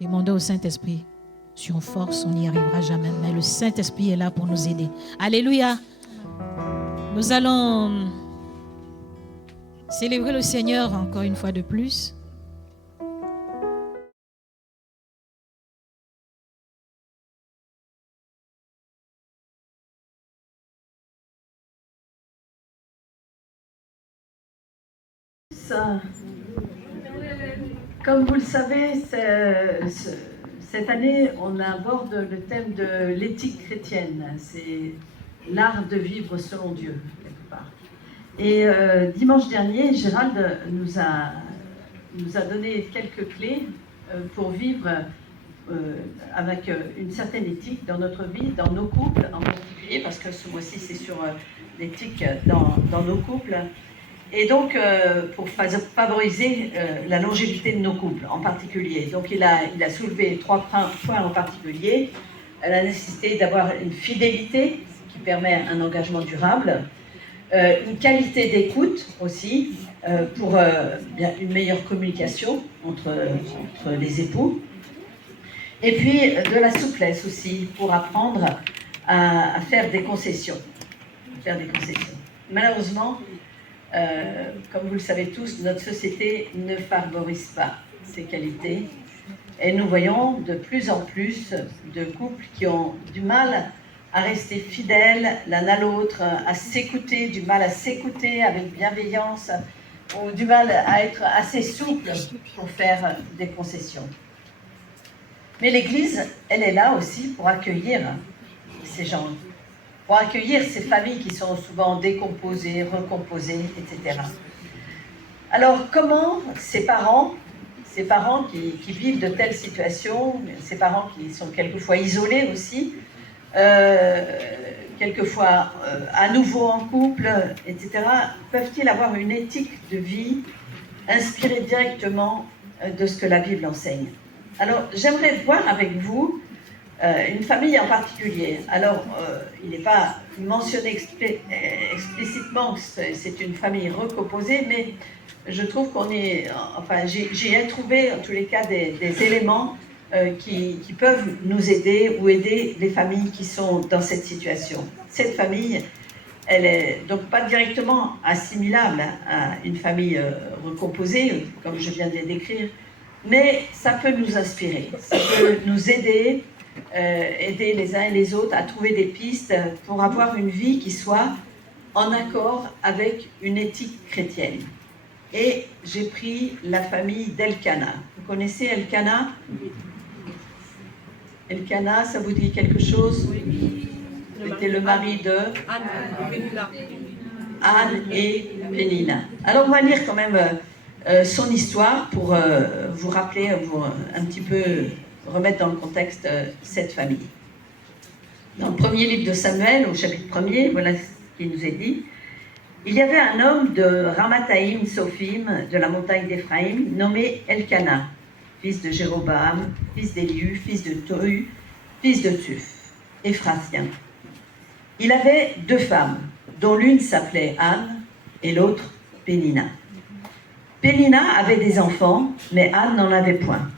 Demandez au Saint-Esprit. Si on force, on n'y arrivera jamais. Mais le Saint-Esprit est là pour nous aider. Alléluia. Nous allons célébrer le Seigneur encore une fois de plus. Comme vous le savez, cette année, on aborde le thème de l'éthique chrétienne. C'est l'art de vivre selon Dieu, quelque part. Et dimanche dernier, Gérald nous a donné quelques clés pour vivre avec une certaine éthique dans notre vie, dans nos couples en particulier, parce que ce mois-ci, c'est sur l'éthique dans nos couples. Et donc, pour favoriser la longévité de nos couples en particulier. Donc, il a soulevé 3 points en particulier. La nécessité d'avoir une fidélité qui permet un engagement durable, une qualité d'écoute aussi, pour une meilleure communication entre les époux. Et puis, de la souplesse aussi, pour apprendre à faire des concessions. Malheureusement, comme vous le savez tous, notre société ne favorise pas ces qualités. Et nous voyons de plus en plus de couples qui ont du mal à rester fidèles l'un à l'autre, à s'écouter, du mal à s'écouter avec bienveillance, ou du mal à être assez souple pour faire des concessions. Mais l'Église, elle est là aussi pour accueillir ces gens, pour accueillir ces familles qui sont souvent décomposées, recomposées, etc. Alors, comment ces parents qui vivent de telles situations, ces parents qui sont quelquefois isolés aussi, quelquefois à nouveau en couple, etc., peuvent-ils avoir une éthique de vie inspirée directement de ce que la Bible enseigne? Alors, j'aimerais voir avec vous une famille en particulier. Alors, il n'est pas mentionné explicitement que c'est une famille recomposée, mais je trouve qu'on est... Enfin, j'ai trouvé en tous les cas des éléments qui peuvent nous aider ou aider les familles qui sont dans cette situation. Cette famille, elle est donc pas directement assimilable à une famille recomposée, comme je viens de les décrire, mais ça peut nous inspirer, ça peut nous aider, aider les uns et les autres à trouver des pistes pour avoir une vie qui soit en accord avec une éthique chrétienne. Et j'ai pris la famille d'Elkana. Vous connaissez Elkana? Elkana, ça vous dit quelque chose? C'était le mari de Anne et Pénina. Alors on va lire quand même son histoire pour vous rappeler, un petit peu remettre dans le contexte cette famille. Dans le premier livre de Samuel, au chapitre 1er, voilà ce qu'il nous est dit. Il y avait un homme de Ramathaïm Sophim, de la montagne d'Éphraïm, nommé Elkana, fils de Jéroboam, fils d'Éliu, fils de Tohu, fils de Tuph, Éphratien. Il avait 2 femmes, dont l'une s'appelait Anne et l'autre Pénina. Pénina avait des enfants, mais Anne n'en avait point.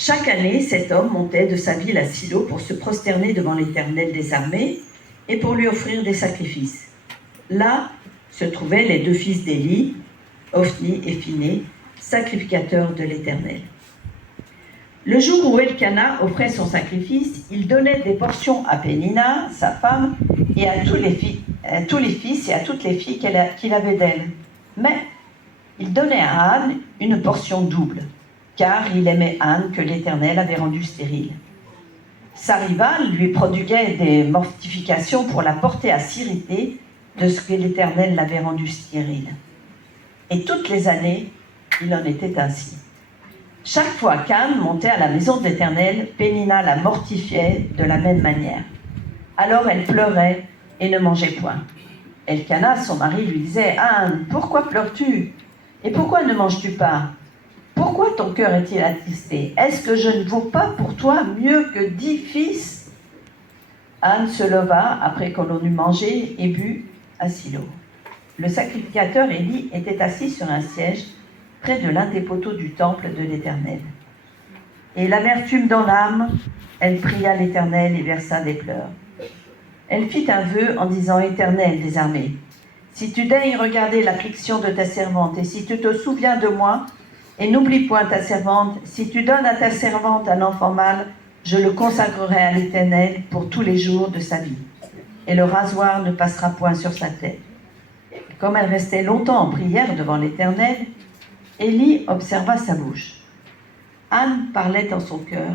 Chaque année, cet homme montait de sa ville à Silo pour se prosterner devant l'Éternel des armées et pour lui offrir des sacrifices. Là se trouvaient les 2 fils d'Élie, Ophni et Phiné, sacrificateurs de l'Éternel. Le jour où Elkana offrait son sacrifice, il donnait des portions à Pénina, sa femme, et à tous les fils et à toutes les filles qu'il avait d'elle. Mais il donnait à Anne une portion double, car il aimait Anne que l'Éternel avait rendue stérile. Sa rivale lui prodiguait des mortifications pour la porter à s'irriter de ce que l'Éternel l'avait rendue stérile. Et toutes les années, il en était ainsi. Chaque fois qu'Anne montait à la maison de l'Éternel, Pénina la mortifiait de la même manière. Alors elle pleurait et ne mangeait point. Elkana, son mari, lui disait « Anne, pourquoi pleures-tu? Et pourquoi ne manges-tu pas? Pourquoi ton cœur est-il attristé? Est-ce que je ne vaux pas pour toi mieux que 10 fils ?» Anne se leva après qu'on en eut mangé et bu à Silo. Le sacrificateur Élie était assis sur un siège près de l'un des poteaux du temple de l'Éternel. Et l'amertume dans l'âme, elle pria l'Éternel et versa des pleurs. Elle fit un vœu en disant, Éternel des armées, si tu daignes regarder l'affliction de ta servante, et si tu te souviens de moi, et n'oublie point ta servante, si tu donnes à ta servante un enfant mâle, je le consacrerai à l'Éternel pour tous les jours de sa vie. Et le rasoir ne passera point sur sa tête. Comme elle restait longtemps en prière devant l'Éternel, Élie observa sa bouche. Anne parlait en son cœur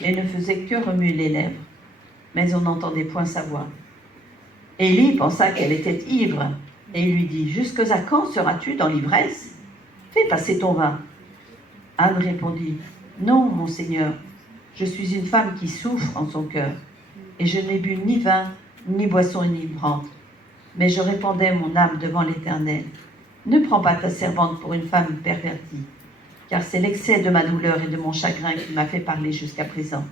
et ne faisait que remuer les lèvres, mais on n'entendait point sa voix. Élie pensa qu'elle était ivre et lui dit, « Jusque à quand seras-tu dans l'ivresse? Fais passer ton vin. » Anne répondit, « Non, mon Seigneur, je suis une femme qui souffre en son cœur, et je n'ai bu ni vin, ni boisson enivrante. Mais je répandais mon âme devant l'Éternel. Ne prends pas ta servante pour une femme pervertie, car c'est l'excès de ma douleur et de mon chagrin qui m'a fait parler jusqu'à présent. »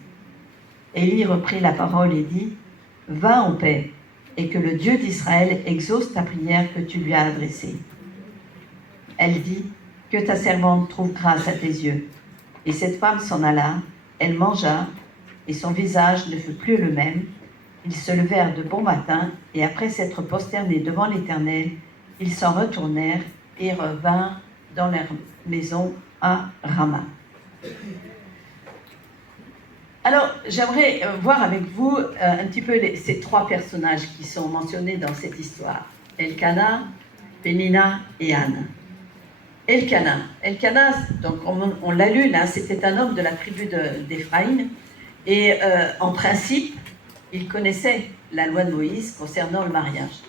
Élie reprit la parole et dit, « Va en paix, et que le Dieu d'Israël exauce ta prière que tu lui as adressée. » Elle dit, « Que ta servante trouve grâce à tes yeux. » Et cette femme s'en alla, elle mangea, et son visage ne fut plus le même. Ils se levèrent de bon matin, et après s'être prosternés devant l'Éternel, ils s'en retournèrent et revinrent dans leur maison à Rama. Alors, j'aimerais voir avec vous un petit peu ces trois personnages qui sont mentionnés dans cette histoire. Elkana, Pénina et Anne. Elkana, donc on l'a lu là, c'était un homme de la tribu d'Éphraïm, et en principe, il connaissait la loi de Moïse concernant le mariage.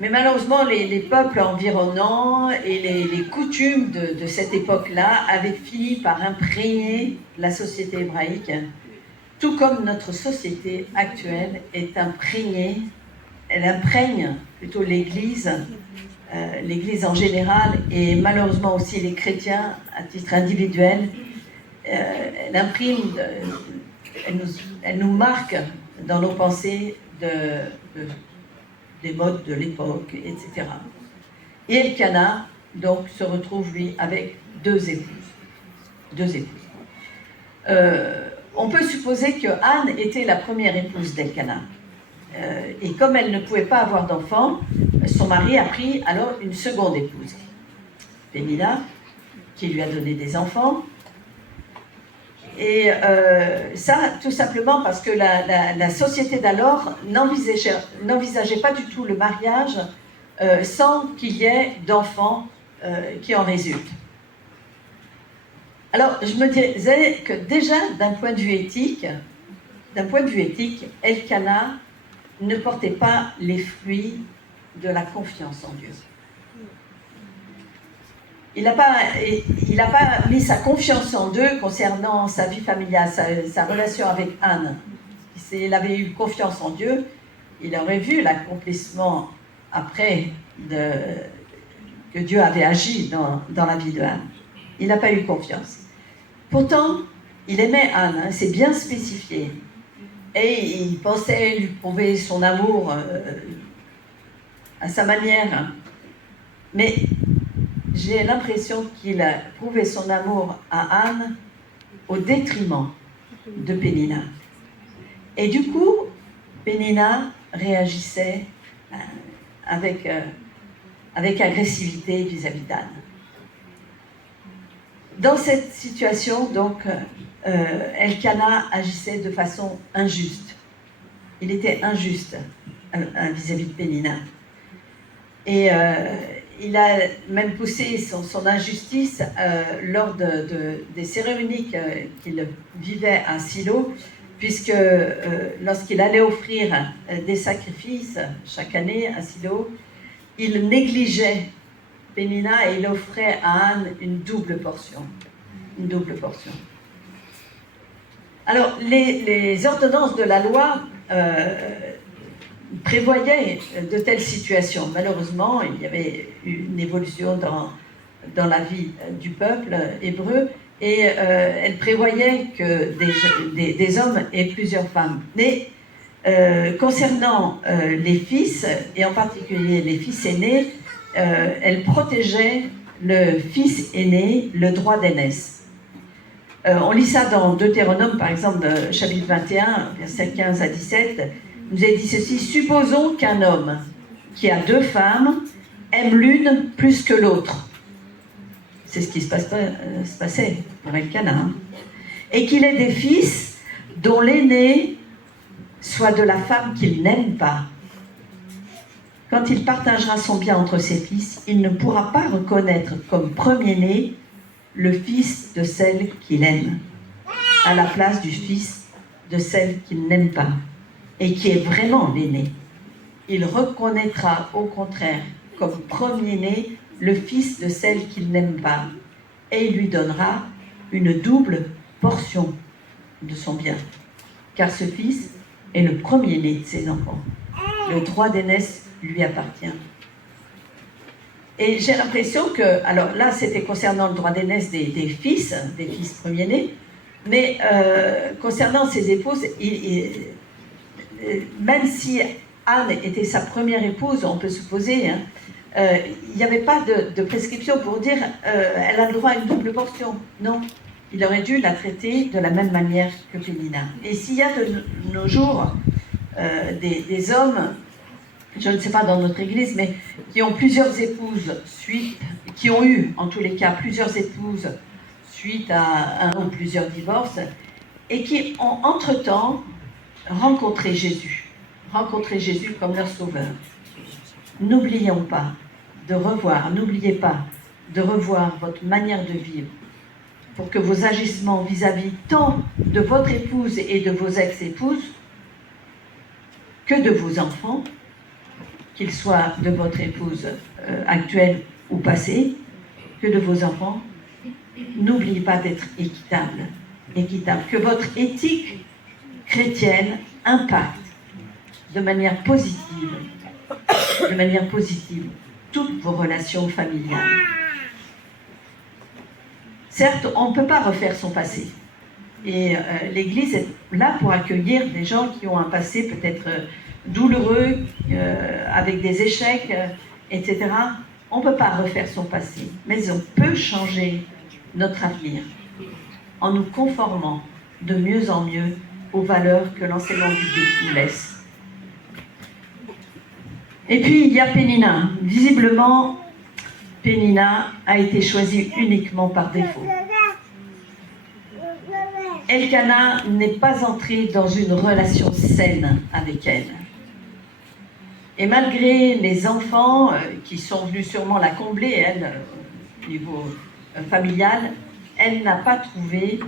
Mais malheureusement, les peuples environnants et les coutumes de cette époque-là avaient fini par imprégner la société hébraïque, tout comme notre société actuelle est imprégnée, elle imprègne plutôt l'Église en général, et malheureusement aussi les chrétiens à titre individuel. Elle imprime, elle nous marque dans nos pensées des modes de l'époque, etc. Et Elkana, donc, se retrouve, lui, avec deux épouses. On peut supposer que Anne était la première épouse d'Elkana. Et comme elle ne pouvait pas avoir d'enfant, son mari a pris alors une seconde épouse, Pénina, qui lui a donné des enfants. Et ça, tout simplement parce que la société d'alors n'envisageait pas du tout le mariage sans qu'il y ait d'enfants qui en résultent. Alors, je me disais que déjà, d'un point de vue éthique, Elkana ne portait pas les fruits de la confiance en Dieu. Il n'a pas mis sa confiance en Dieu concernant sa vie familiale, sa relation avec Anne. S'il avait eu confiance en Dieu, il aurait vu l'accomplissement après que Dieu avait agi dans la vie de Anne. Il n'a pas eu confiance. Pourtant, il aimait Anne, c'est bien spécifié. Et il pensait lui prouver son amour à sa manière. Mais j'ai l'impression qu'il a prouvé son amour à Anne au détriment de Pénina. Et du coup, Pénina réagissait avec agressivité vis-à-vis d'Anne. Dans cette situation, donc, Elkana agissait de façon injuste. Il était injuste vis-à-vis de Pénina. Et il a même poussé son injustice lors des cérémonies qu'il vivait à Silo, puisque lorsqu'il allait offrir des sacrifices chaque année à Silo, il négligeait Pénina et il offrait à Anne une double portion. Alors, les ordonnances de la loi prévoyaient de telles situations. Malheureusement, il y avait eu une évolution dans la vie du peuple hébreu et elle prévoyait que des hommes aient plusieurs femmes. Mais concernant les fils, et en particulier les fils aînés, elle protégeait le fils aîné, le droit d'aînesse. On lit ça dans Deutéronome, par exemple, chapitre 21, versets 15 à 17. Il nous est dit ceci: supposons qu'un homme qui a 2 femmes aime l'une plus que l'autre. C'est ce qui se passait pour Elkana. Hein. Et qu'il ait des fils dont l'aîné soit de la femme qu'il n'aime pas. Quand il partagera son bien entre ses fils, il ne pourra pas reconnaître comme premier-né le fils de celle qu'il aime, à la place du fils de celle qu'il n'aime pas, et qui est vraiment l'aîné. Il reconnaîtra au contraire comme premier-né le fils de celle qu'il n'aime pas, et il lui donnera une double portion de son bien, car ce fils est le premier-né de ses enfants. Le droit d'aînesse lui appartient. Et j'ai l'impression que, alors là c'était concernant le droit d'aînesse des fils premiers-nés, mais concernant ses épouses, même si Anne était sa première épouse, on peut supposer, hein, il n'y avait pas de prescription pour dire elle a le droit à une double portion. Non, il aurait dû la traiter de la même manière que Pénina. Et s'il y a de nos jours des hommes, je ne sais pas dans notre église, mais qui ont plusieurs épouses qui ont eu en tous les cas plusieurs épouses suite à un ou plusieurs divorces, et qui ont entre-temps rencontré Jésus comme leur sauveur. N'oubliez pas de revoir votre manière de vivre pour que vos agissements vis-à-vis tant de votre épouse et de vos ex-épouses que de vos enfants, qu'ils soient de votre épouse actuelle ou passée, que de vos enfants, n'oubliez pas d'être équitable, que votre éthique chrétienne impacte de manière positive toutes vos relations familiales. Certes, on ne peut pas refaire son passé. Et l'Église est là pour accueillir des gens qui ont un passé peut-être douloureux, avec des échecs, etc. On ne peut pas refaire son passé, mais on peut changer notre avenir en nous conformant de mieux en mieux aux valeurs que l'enseignement biblique nous laisse. Et puis il y a Pénina. Visiblement, Pénina a été choisie uniquement par défaut. Elkana n'est pas entré dans une relation saine avec elle. Et malgré les enfants qui sont venus sûrement la combler, elle, au niveau familial, elle n'a pas trouvé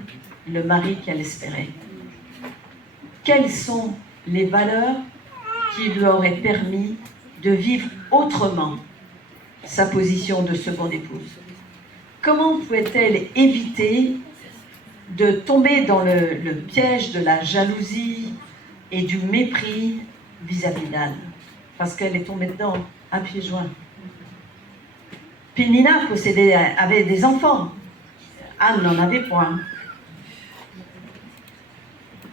le mari qu'elle espérait. Quelles sont les valeurs qui lui auraient permis de vivre autrement sa position de seconde épouse? Comment pouvait-elle éviter de tomber dans le piège de la jalousie et du mépris vis-à-vis d'Anne? Parce qu'elle est tombée dedans à pieds joints. Pénina avait des enfants. Anne n'en avait point.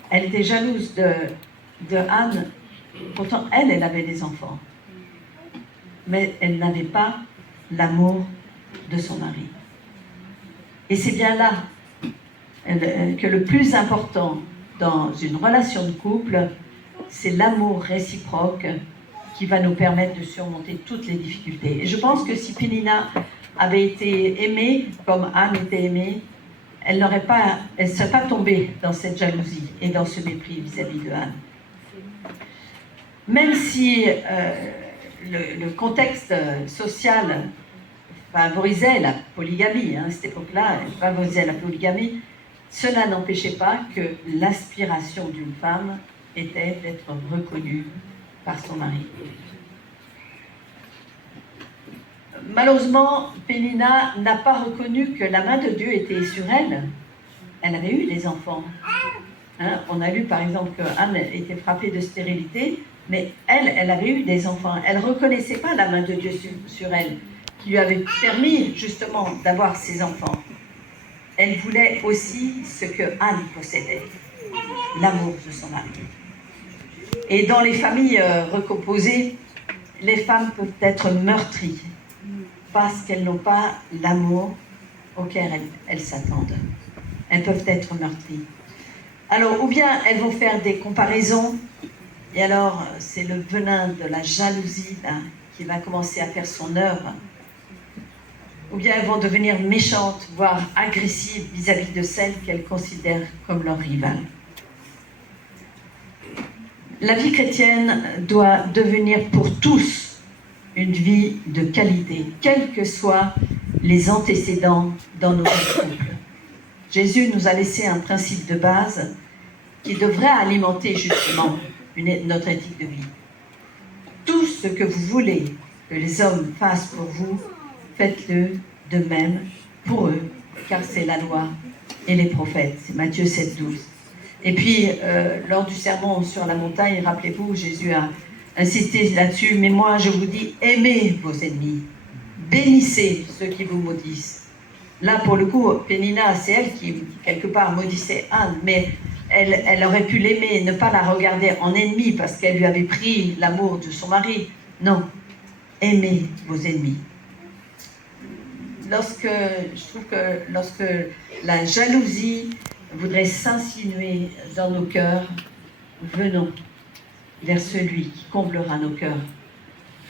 Elle était jalouse de Anne. Pourtant, elle avait des enfants. Mais elle n'avait pas l'amour de son mari. Et c'est bien là que le plus important dans une relation de couple, c'est l'amour réciproque qui va nous permettre de surmonter toutes les difficultés. Et je pense que si Pénina avait été aimée comme Anne était aimée, elle ne serait pas tombée dans cette jalousie et dans ce mépris vis-à-vis de Anne. Même si le contexte social favorisait la polygamie, à cette époque-là, favorisait la polygamie, cela n'empêchait pas que l'aspiration d'une femme était d'être reconnue par son mari. Malheureusement, Pénina n'a pas reconnu que la main de Dieu était sur elle. Elle avait eu des enfants. Hein, on a lu par exemple que Anne était frappée de stérilité, mais elle avait eu des enfants. Elle ne reconnaissait pas la main de Dieu sur elle, qui lui avait permis justement d'avoir ses enfants. Elle voulait aussi ce que Anne possédait, l'amour de son mari. Et dans les familles recomposées, les femmes peuvent être meurtries parce qu'elles n'ont pas l'amour auquel elles s'attendent. elles peuvent être meurtries. Alors, ou bien elles vont faire des comparaisons, et alors c'est le venin de la jalousie là, qui va commencer à faire son œuvre. Ou bien elles vont devenir méchantes, voire agressives vis-à-vis de celles qu'elles considèrent comme leur rivale. La vie chrétienne doit devenir pour tous une vie de qualité, quels que soient les antécédents dans nos couples. Jésus nous a laissé un principe de base qui devrait alimenter justement notre éthique de vie. Tout ce que vous voulez que les hommes fassent pour vous, faites-le de même pour eux, car c'est la loi et les prophètes. C'est Matthieu 7, 12. Et puis, lors du sermon sur la montagne, rappelez-vous, Jésus a insisté là-dessus, mais moi je vous dis, aimez vos ennemis, bénissez ceux qui vous maudissent. Là, pour le coup, Pénina, c'est elle qui, quelque part, maudissait Anne, mais elle aurait pu l'aimer, ne pas la regarder en ennemi parce qu'elle lui avait pris l'amour de son mari. Non, aimez vos ennemis. Je trouve que lorsque la jalousie voudrait s'insinuer dans nos cœurs, venons vers celui qui comblera nos cœurs,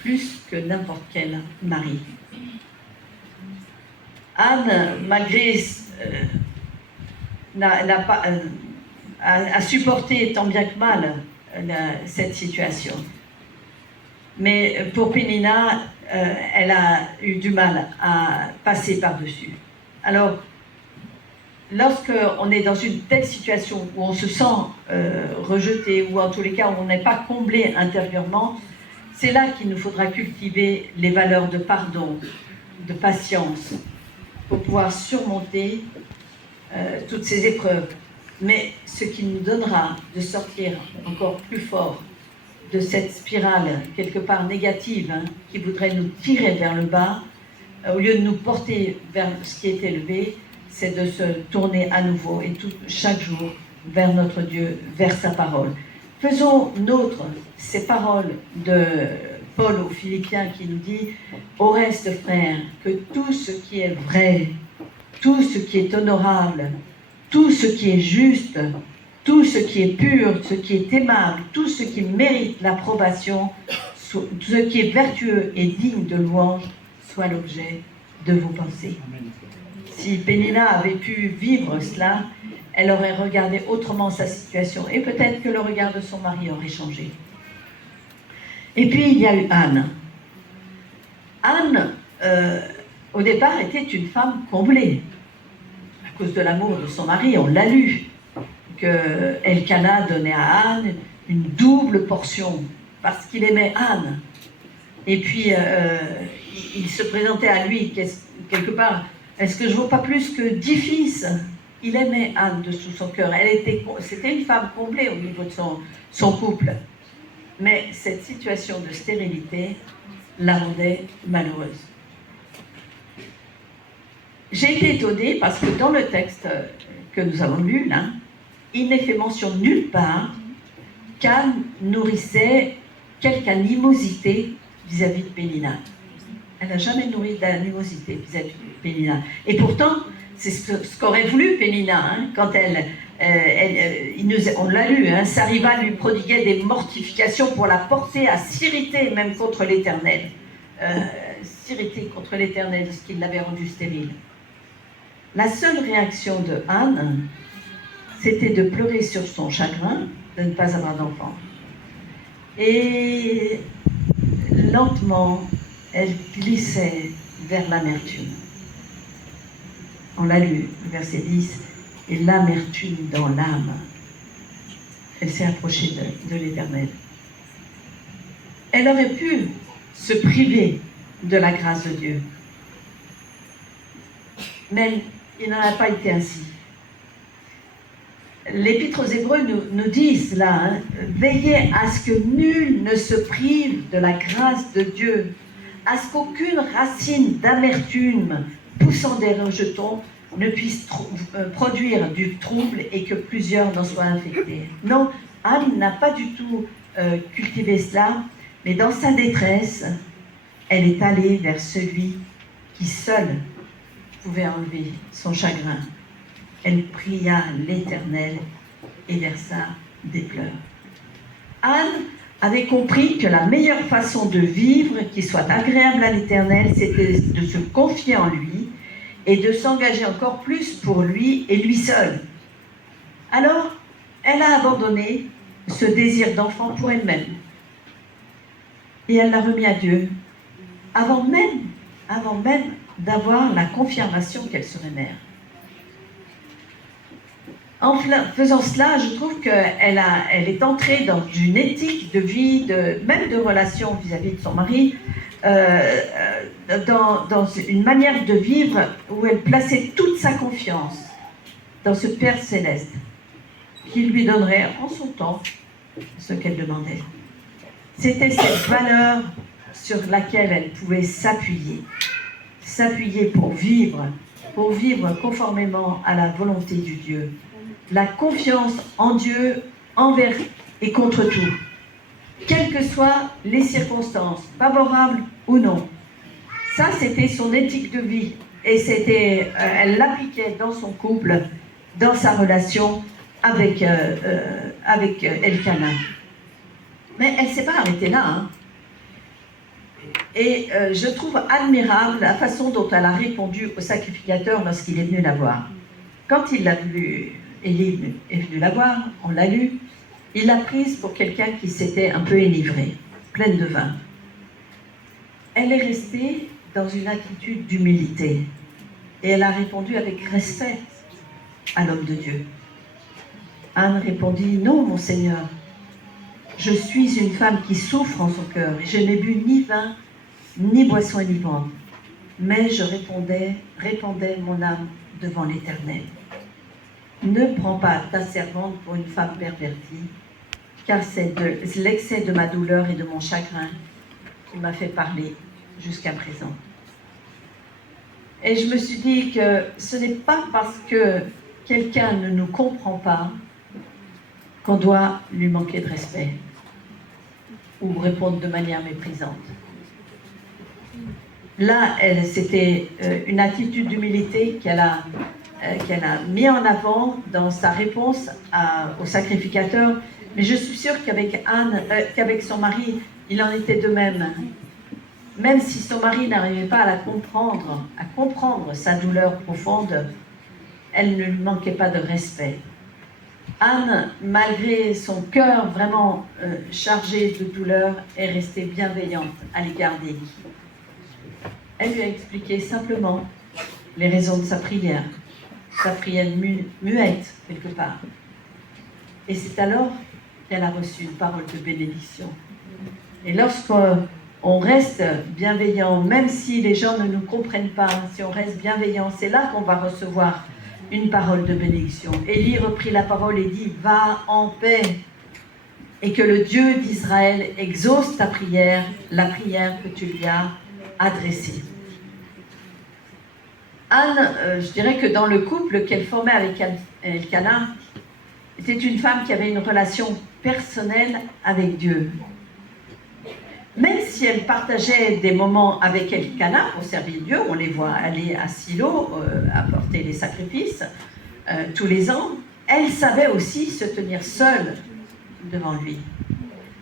plus que n'importe quel mari. Anne, malgré a supporté tant bien que mal cette situation. Mais pour Pénina, elle a eu du mal à passer par-dessus. Alors, lorsqu'on est dans une telle situation où on se sent rejeté, ou en tous les cas où on n'est pas comblé intérieurement, c'est là qu'il nous faudra cultiver les valeurs de pardon, de patience, pour pouvoir surmonter toutes ces épreuves. Mais ce qui nous donnera de sortir encore plus fort de cette spirale quelque part négative qui voudrait nous tirer vers le bas, au lieu de nous porter vers ce qui est élevé, c'est de se tourner à nouveau et chaque jour vers notre Dieu, vers sa parole. Faisons nôtres ces paroles de Paul aux Philippiens qui nous dit « Au reste, frères, que tout ce qui est vrai, tout ce qui est honorable, tout ce qui est juste, tout ce qui est pur, ce qui est aimable, tout ce qui mérite l'approbation, ce qui est vertueux et digne de louange, soit l'objet de vos pensées. » Si Pénina avait pu vivre cela, elle aurait regardé autrement sa situation et peut-être que le regard de son mari aurait changé. Et puis il y a eu Anne. Anne, au départ, était une femme comblée à cause de l'amour de son mari, on l'a lu. Que Elkana donnait à Anne une double portion parce qu'il aimait Anne. Et puis, il se présentait à lui quelque part, est-ce que je ne vaux pas plus que 10 fils? Il aimait Anne de tout son cœur. C'était une femme comblée au niveau de son couple. Mais cette situation de stérilité la rendait malheureuse. J'ai été étonnée parce que dans le texte que nous avons lu, là, il n'est fait mention nulle part qu'Anne nourrissait quelque animosité vis-à-vis de Pénina. Elle n'a jamais nourri d'animosité vis-à-vis de Pénina. Et pourtant, c'est ce qu'aurait voulu Pénina, quand on l'a lu, sa rivale lui prodiguait des mortifications pour la porter à s'irriter même contre l'Éternel. S'irriter contre l'Éternel de ce qui l'avait rendue stérile. La seule réaction de Anne, c'était de pleurer sur son chagrin de ne pas avoir d'enfant. Et lentement, elle glissait vers l'amertume. On l'a lu, verset 10, et l'amertume dans l'âme. Elle s'est approchée de l'Éternel. Elle aurait pu se priver de la grâce de Dieu. Mais il n'en a pas été ainsi. L'Épître aux Hébreux nous dit cela, veillez à ce que nul ne se prive de la grâce de Dieu, à ce qu'aucune racine d'amertume poussant des rejetons ne puisse produire du trouble et que plusieurs n'en soient infectés. Non, Anne n'a pas du tout cultivé cela, mais dans sa détresse, elle est allée vers celui qui seul pouvait enlever son chagrin. elle pria l'Éternel et versa des pleurs. Anne avait compris que la meilleure façon de vivre qui soit agréable à l'Éternel, c'était de se confier en lui et de s'engager encore plus pour lui et lui seul. Alors, elle a abandonné ce désir d'enfant pour elle-même. Et elle l'a remis à Dieu, avant même d'avoir la confirmation qu'elle serait mère. En faisant cela, je trouve qu'elle est entrée dans une éthique de vie, même de relation vis-à-vis de son mari, dans une manière de vivre où elle plaçait toute sa confiance dans ce Père céleste qui lui donnerait en son temps ce qu'elle demandait. C'était cette valeur sur laquelle elle pouvait s'appuyer pour vivre conformément à la volonté du Dieu. La confiance en Dieu envers et contre tout, quelles que soient les circonstances, favorables ou non. Ça, c'était son éthique de vie et elle l'appliquait dans son couple, dans sa relation avec Elkana. Mais elle ne s'est pas arrêtée là. Hein. Et je trouve admirable la façon dont elle a répondu au sacrificateur lorsqu'il est venu la voir. Quand il l'a vu, Élie est venu la voir, on l'a lu, il l'a prise pour quelqu'un qui s'était un peu enivré, pleine de vin. Elle est restée dans une attitude d'humilité et elle a répondu avec respect à l'homme de Dieu. Anne répondit, « Non, mon Seigneur, je suis une femme qui souffre en son cœur et je n'ai bu ni vin, ni boisson enivrante, mais je répandais mon âme devant l'Éternel. Ne prends pas ta servante pour une femme pervertie, car c'est de l'excès de ma douleur et de mon chagrin qui m'a fait parler jusqu'à présent. » Et je me suis dit que ce n'est pas parce que quelqu'un ne nous comprend pas qu'on doit lui manquer de respect ou répondre de manière méprisante. Là, c'était une attitude d'humilité qu'elle a mis en avant dans sa réponse au sacrificateur. Mais je suis sûre qu'avec son mari, il en était de même. Même si son mari n'arrivait pas à comprendre sa douleur profonde, elle ne lui manquait pas de respect. Anne, malgré son cœur vraiment chargé de douleur, est restée bienveillante à l'égard d'Élie. Elle lui a expliqué simplement les raisons de sa prière muette quelque part. Et c'est alors qu'elle a reçu une parole de bénédiction. Et lorsqu'on reste bienveillant, même si les gens ne nous comprennent pas, si on reste bienveillant, c'est là qu'on va recevoir une parole de bénédiction. Élie reprit la parole et dit, « Va en paix, et que le Dieu d'Israël exauce ta prière, la prière que tu lui as adressée. » Anne, je dirais que dans le couple qu'elle formait avec Elkana, était une femme qui avait une relation personnelle avec Dieu. Même si elle partageait des moments avec Elkana pour servir Dieu, on les voit aller à Silo, apporter les sacrifices tous les ans, elle savait aussi se tenir seule devant lui.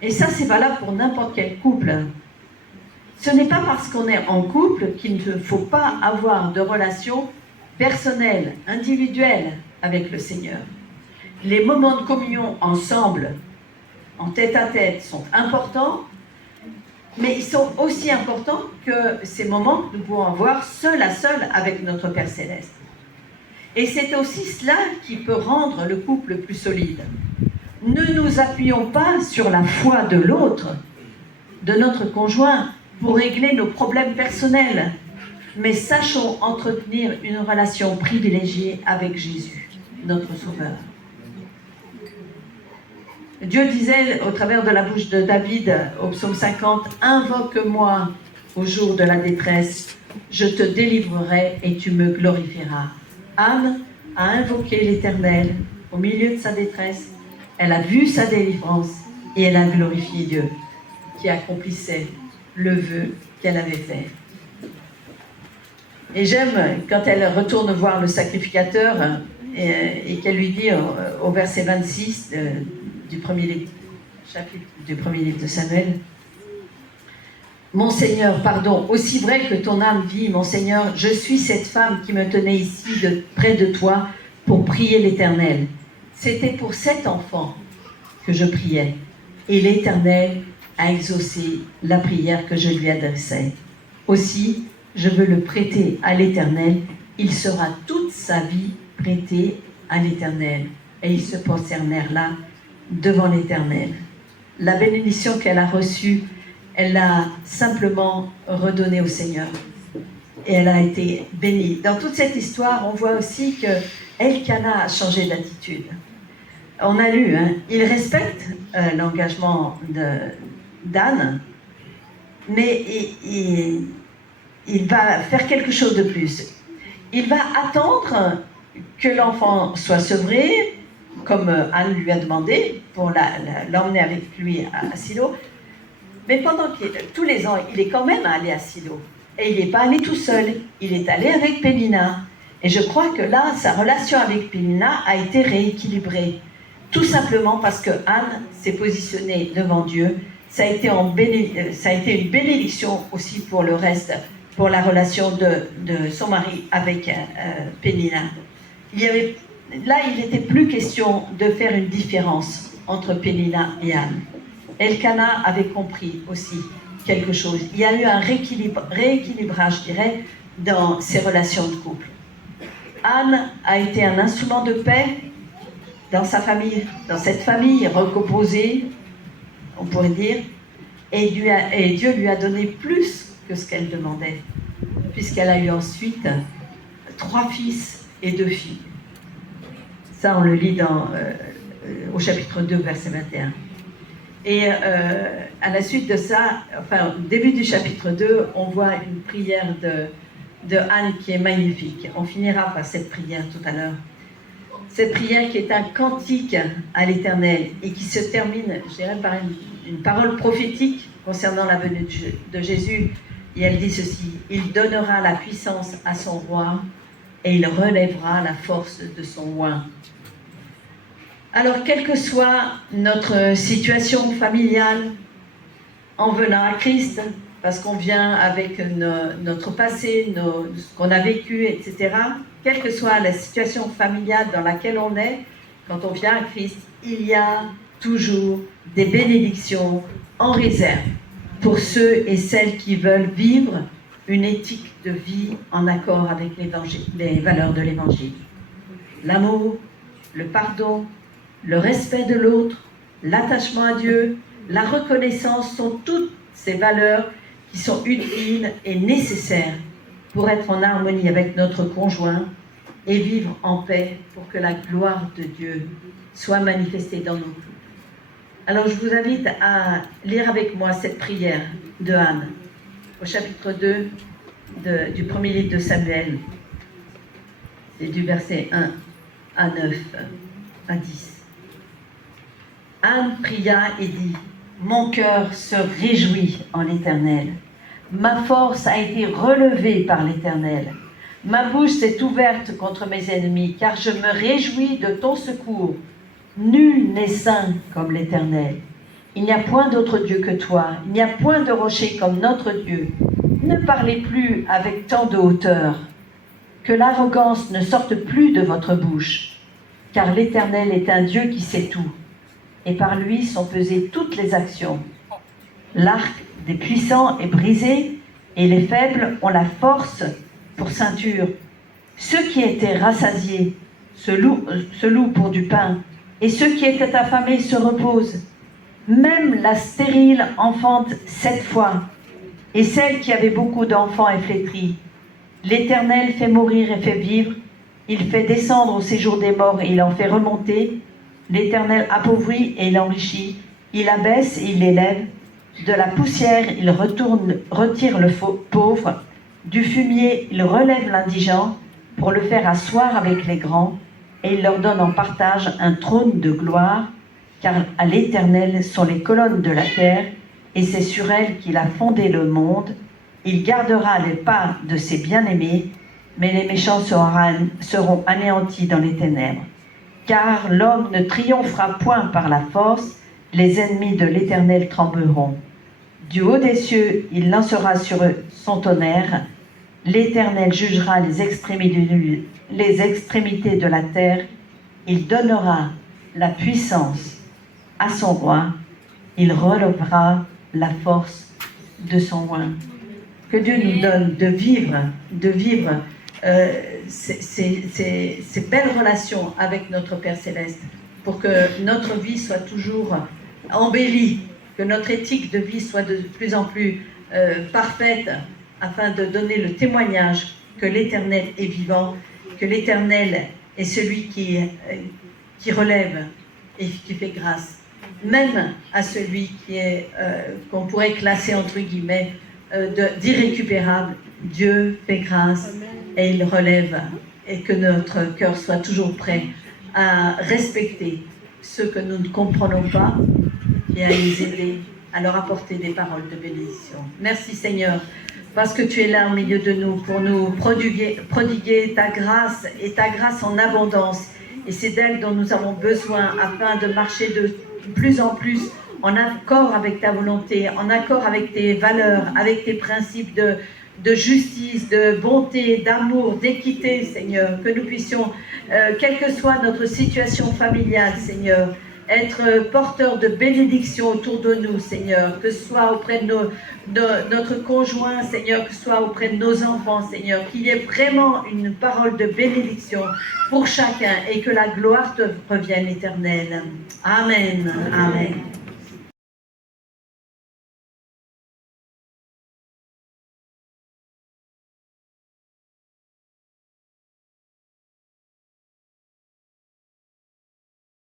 Et ça, c'est valable pour n'importe quel couple. Ce n'est pas parce qu'on est en couple qu'il ne faut pas avoir de relation personnelle, individuelle avec le Seigneur. Les moments de communion ensemble, en tête-à-tête, sont importants, mais ils sont aussi importants que ces moments que nous pouvons avoir seul à seul avec notre Père Céleste. Et c'est aussi cela qui peut rendre le couple plus solide. Ne nous appuyons pas sur la foi de l'autre, de notre conjoint, pour régler nos problèmes personnels, mais sachons entretenir une relation privilégiée avec Jésus, notre Sauveur. Dieu disait au travers de la bouche de David au psaume 50, « Invoque-moi au jour de la détresse, je te délivrerai et tu me glorifieras. » Anne a invoqué l'Éternel au milieu de sa détresse, elle a vu sa délivrance et elle a glorifié Dieu qui accomplissait le vœu qu'elle avait fait. Et j'aime quand elle retourne voir le sacrificateur, et qu'elle lui dit au verset 26 du premier livre de Samuel, « Mon Seigneur, pardon, aussi vrai que ton âme vit, mon Seigneur, je suis cette femme qui me tenait ici près de toi pour prier l'Éternel. C'était pour cet enfant que je priais, et l'Éternel a exaucé la prière que je lui adressais. Aussi, je veux le prêter à l'Éternel. Il sera toute sa vie prêté à l'Éternel. » Et ils se prosternèrent là devant l'Éternel. La bénédiction qu'elle a reçue, elle l'a simplement redonnée au Seigneur. Et elle a été bénie. Dans toute cette histoire, on voit aussi que Elkana a changé d'attitude. On a lu, il respecte l'engagement d'Anne, mais il va faire quelque chose de plus. Il va attendre que l'enfant soit sevré, comme Anne lui a demandé, pour l'emmener avec lui à Silo. Mais pendant tous les ans, il est quand même allé à Silo. Et il n'est pas allé tout seul, il est allé avec Pénina. Et je crois que là, sa relation avec Pénina a été rééquilibrée. Tout simplement parce que Anne s'est positionnée devant Dieu. Ça a été une bénédiction aussi pour le reste, pour la relation de son mari avec Pénina. Là, il n'était plus question de faire une différence entre Pénina et Anne. Elkana avait compris aussi quelque chose. Il y a eu un rééquilibrage, je dirais, dans ses relations de couple. Anne a été un instrument de paix dans sa famille, dans cette famille recomposée, on pourrait dire, et Dieu lui a donné plus que ce qu'elle demandait, puisqu'elle a eu ensuite 3 fils et 2 filles. Ça, on le lit au chapitre 2, verset 21. Et à la suite de ça, enfin, au début du chapitre 2, on voit une prière de Anne qui est magnifique. On finira par cette prière tout à l'heure. Cette prière qui est un cantique à l'Éternel et qui se termine, je dirais, par une parole prophétique concernant la venue de Jésus. Et elle dit ceci: « Il donnera la puissance à son roi et il relèvera la force de son oint. » Alors, quelle que soit notre situation familiale, en venant à Christ, parce qu'on vient avec notre passé, ce qu'on a vécu, etc., quelle que soit la situation familiale dans laquelle on est, quand on vient à Christ, il y a toujours des bénédictions en réserve pour ceux et celles qui veulent vivre une éthique de vie en accord avec les valeurs de l'Évangile. L'amour, le pardon, le respect de l'autre, l'attachement à Dieu, la reconnaissance sont toutes ces valeurs qui sont utiles et nécessaires pour être en harmonie avec notre conjoint et vivre en paix pour que la gloire de Dieu soit manifestée dans nos couples. Alors je vous invite à lire avec moi cette prière de Anne au chapitre 2 du premier livre de Samuel. C'est du verset 1 à 9 à 10. Anne pria et dit: « Mon cœur se réjouit en l'Éternel. Ma force a été relevée par l'Éternel. Ma bouche s'est ouverte contre mes ennemis, car je me réjouis de ton secours. Nul n'est saint comme l'Éternel. Il n'y a point d'autre Dieu que toi. Il n'y a point de rocher comme notre Dieu. Ne parlez plus avec tant de hauteur. Que l'arrogance ne sorte plus de votre bouche, car l'Éternel est un Dieu qui sait tout, et par lui sont pesées toutes les actions. L'arc des puissants est brisé, et les faibles ont la force pour ceinture. Ceux qui étaient rassasiés se louent pour du pain, et ceux qui étaient affamés se reposent. Même la stérile enfante 7 fois, et celle qui avait beaucoup d'enfants est flétrie. L'Éternel fait mourir et fait vivre, il fait descendre au séjour des morts et il en fait remonter. L'Éternel appauvrit et il enrichit, il abaisse et il élève. De la poussière, il retire le pauvre. Du fumier, il relève l'indigent pour le faire asseoir avec les grands, et il leur donne en partage un trône de gloire, car à l'Éternel sont les colonnes de la terre, et c'est sur elles qu'il a fondé le monde. Il gardera les pas de ses bien-aimés, mais les méchants seront anéantis dans les ténèbres. Car l'homme ne triomphera point par la force, les ennemis de l'Éternel trembleront. Du haut des cieux, il lancera sur eux son tonnerre. L'Éternel jugera les extrémités de la terre. Il donnera la puissance à son roi. Il relèvera la force de son roi. Que Dieu nous donne de vivre ces belles relations avec notre Père Céleste, pour que notre vie soit toujours embellie, que notre éthique de vie soit de plus en plus parfaite, afin de donner le témoignage que l'Éternel est vivant, que l'Éternel est celui qui relève et qui fait grâce, même à celui qui est, qu'on pourrait classer entre guillemets, d'irrécupérable. Dieu fait grâce et il relève, et que notre cœur soit toujours prêt à respecter ceux que nous ne comprenons pas et à les aider, à leur apporter des paroles de bénédiction. Merci Seigneur, parce que tu es là au milieu de nous pour nous prodiguer ta grâce, et ta grâce en abondance. Et c'est d'elle dont nous avons besoin afin de marcher de plus en plus en accord avec ta volonté, en accord avec tes valeurs, avec tes principes de justice, de bonté, d'amour, d'équité, Seigneur. Que nous puissions, quelle que soit notre situation familiale, Seigneur, être porteurs de bénédiction autour de nous, Seigneur, que ce soit auprès de notre conjoint, Seigneur, que ce soit auprès de nos enfants, Seigneur, qu'il y ait vraiment une parole de bénédiction pour chacun et que la gloire te revienne éternelle. Amen. Amen.